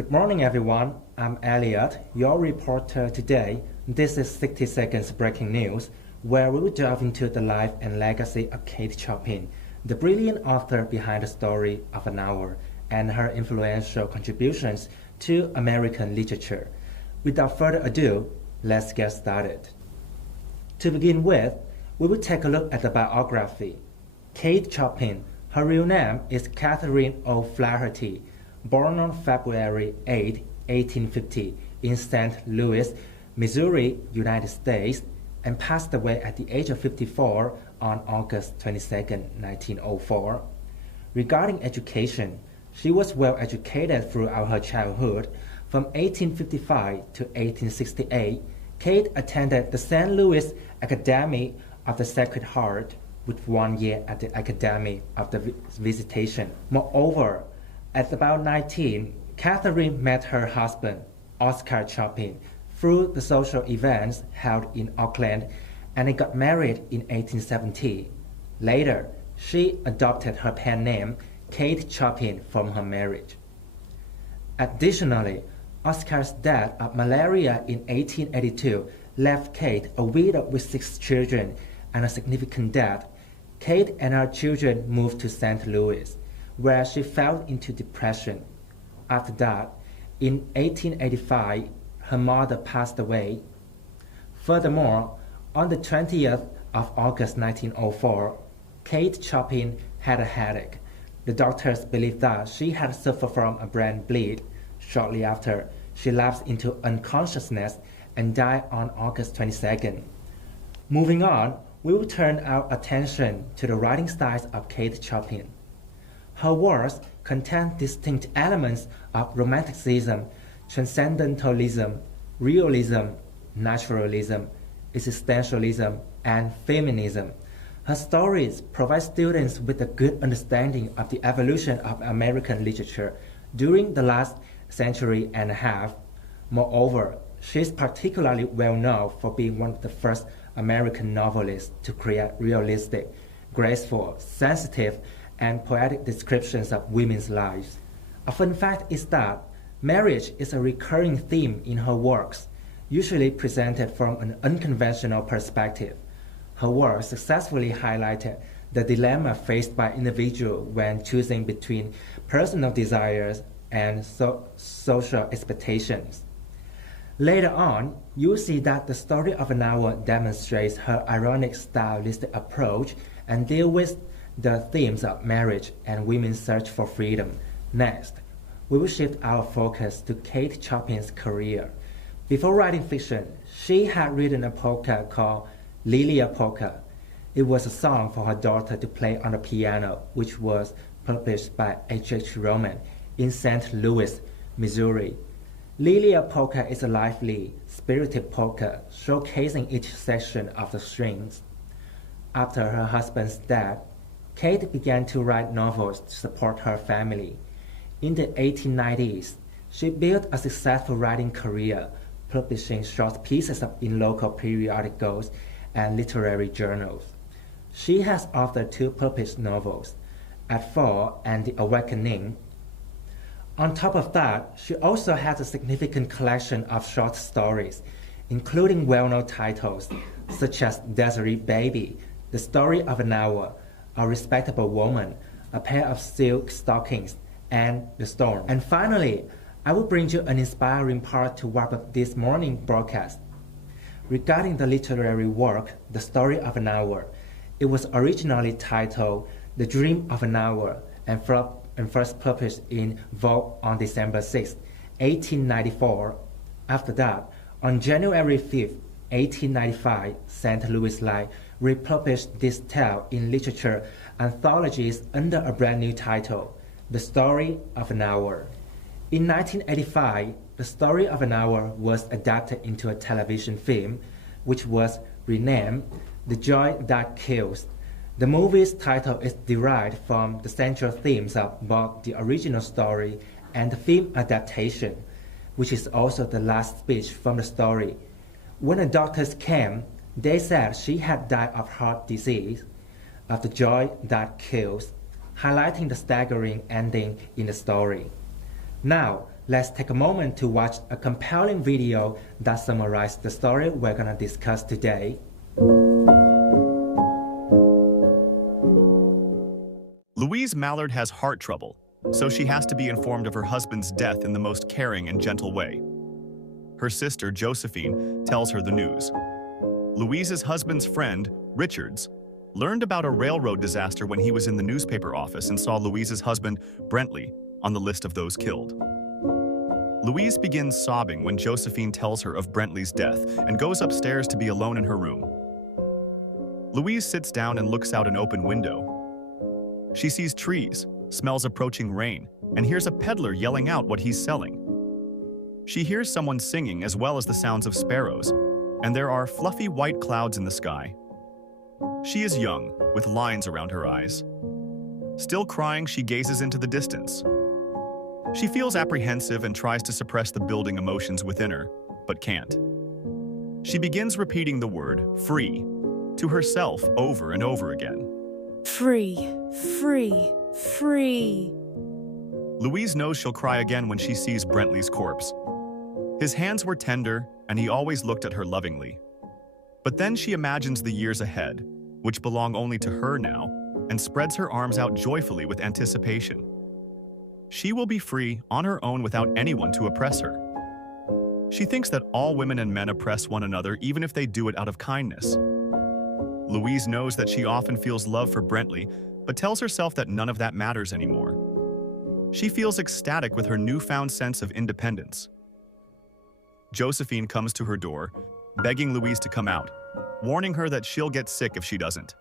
Good morning, everyone. I'm Elliot, your reporter today. This is 60 Seconds Breaking News, where we will delve into the life and legacy of Kate Chopin, the brilliant author behind the story of an hour, and her influential contributions to American literature. Without further ado, let's get started. To begin with, we will take a look at the biography. Kate Chopin, her real name is Catherine O'Flaherty, born on February 8, 1850 in St. Louis, Missouri, United States, and passed away at the age of 54 on August 22, 1904. Regarding education, she was well educated throughout her childhood. From 1855 to 1868, Kate attended the St. Louis Academy of the Sacred Heart, with 1 year at the Academy of the Visitation. Moreover, at about 19, Catherine met her husband, Oscar Chopin, through the social events held in Oakland, and they got married in 1870. Later, she adopted her pen name, Kate Chopin, from her marriage. Additionally, Oscar's death of malaria in 1882 left Kate a widow with 6 children and a significant debt. Kate and her children moved to St. Louis, where she fell into depression. After that, in 1885, her mother passed away. Furthermore, on the 20th of August 1904, Kate Chopin had a headache. The doctors believed that she had suffered from a brain bleed. Shortly after, she lapsed into unconsciousness and died on August 22nd. Moving on, we will turn our attention to the writing styles of Kate Chopin. Her works contain distinct elements of romanticism, transcendentalism, realism, naturalism, existentialism, and feminism. Her stories provide students with a good understanding of the evolution of American literature during the last century and a half. Moreover, she is particularly well known for being one of the first American novelists to create realistic, graceful, sensitive, and poetic descriptions of women's lives. A fun fact is that marriage is a recurring theme in her works, usually presented from an unconventional perspective. Her works successfully highlighted the dilemma faced by individuals when choosing between personal desires and social expectations. Later on, you'll see that the story of an hour demonstrates her ironic stylistic approach and deals with the themes of marriage and women's search for freedom. Next, we will shift our focus to Kate Chopin's career. Before writing fiction, she had written a polka called Lilia Polka. It was a song for her daughter to play on the piano, which was published by H.H. Roman in St. Louis, Missouri. Lilia Polka is a lively, spirited polka, showcasing each section of the strings. After her husband's death, Kate began to write novels to support her family. In the 1890s, she built a successful writing career, publishing short pieces in local periodicals and literary journals. She has authored 2 published novels, At Fall and The Awakening. On top of that, she also has a significant collection of short stories, including well-known titles such as Desiree Baby, The Story of an Hour, A Respectable Woman, A Pair of Silk Stockings, and The Storm. And finally, I will bring you an inspiring part to wrap up this morning broadcast. Regarding the literary work, The Story of an Hour, it was originally titled The Dream of an Hour and first published in Vogue on December 6, 1894. After that, on January 5, 1895, St. Louis Light republished this tale in literature anthologies under a brand new title, The Story of an Hour. In 1985, The Story of an Hour was adapted into a television film, which was renamed The Joy That Kills. The movie's title is derived from the central themes of both the original story and the film adaptation, which is also the last speech from the story. When the doctors came, they said she had died of heart disease, of the joy that kills, highlighting the staggering ending in the story. Now, let's take a moment to watch a compelling video that summarizes the story we're going to discuss today. Louise Mallard has heart trouble, so she has to be informed of her husband's death in the most caring and gentle way. Her sister, Josephine, tells her the news. Louise's husband's friend, Richards, learned about a railroad disaster when he was in the newspaper office and saw Louise's husband, Brentley, on the list of those killed. Louise begins sobbing when Josephine tells her of Brentley's death and goes upstairs to be alone in her room. Louise sits down and looks out an open window. She sees trees, smells approaching rain, and hears a peddler yelling out what he's selling. She hears someone singing as well as the sounds of sparrows, and there are fluffy white clouds in the sky. She is young, with lines around her eyes. Still crying, she gazes into the distance. She feels apprehensive and tries to suppress the building emotions within her, but can't. She begins repeating the word free to herself over and over again. Free, free, free. Louise knows she'll cry again when she sees Brentley's corpse. His hands were tender, and he always looked at her lovingly. But then she imagines the years ahead, which belong only to her now, and spreads her arms out joyfully with anticipation. She will be free on her own without anyone to oppress her. She thinks that all women and men oppress one another even if they do it out of kindness. Louise knows that she often feels love for Brentley, but tells herself that none of that matters anymore. She feels ecstatic with her newfound sense of independence. Josephine comes to her door, begging Louise to come out, warning her that she'll get sick if she doesn't.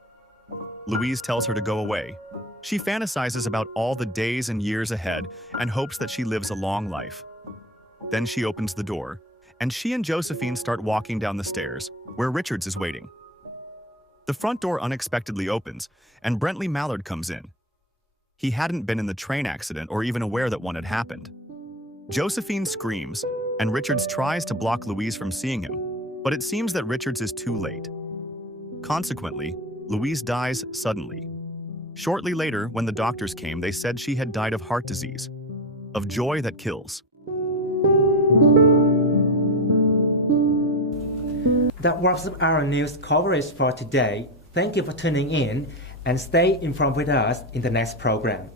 Louise tells her to go away. She fantasizes about all the days and years ahead and hopes that she lives a long life. Then she opens the door, and she and Josephine start walking down the stairs, where Richards is waiting. The front door unexpectedly opens, and Brentley Mallard comes in. He hadn't been in the train accident or even aware that one had happened. Josephine screams, and Richards tries to block Louise from seeing him, but it seems that Richards is too late. Consequently, Louise dies suddenly. Shortly later, when the doctors came, they said she had died of heart disease, of joy that kills. That wraps up our news coverage for today. Thank you for tuning in, and stay informed with us in the next program.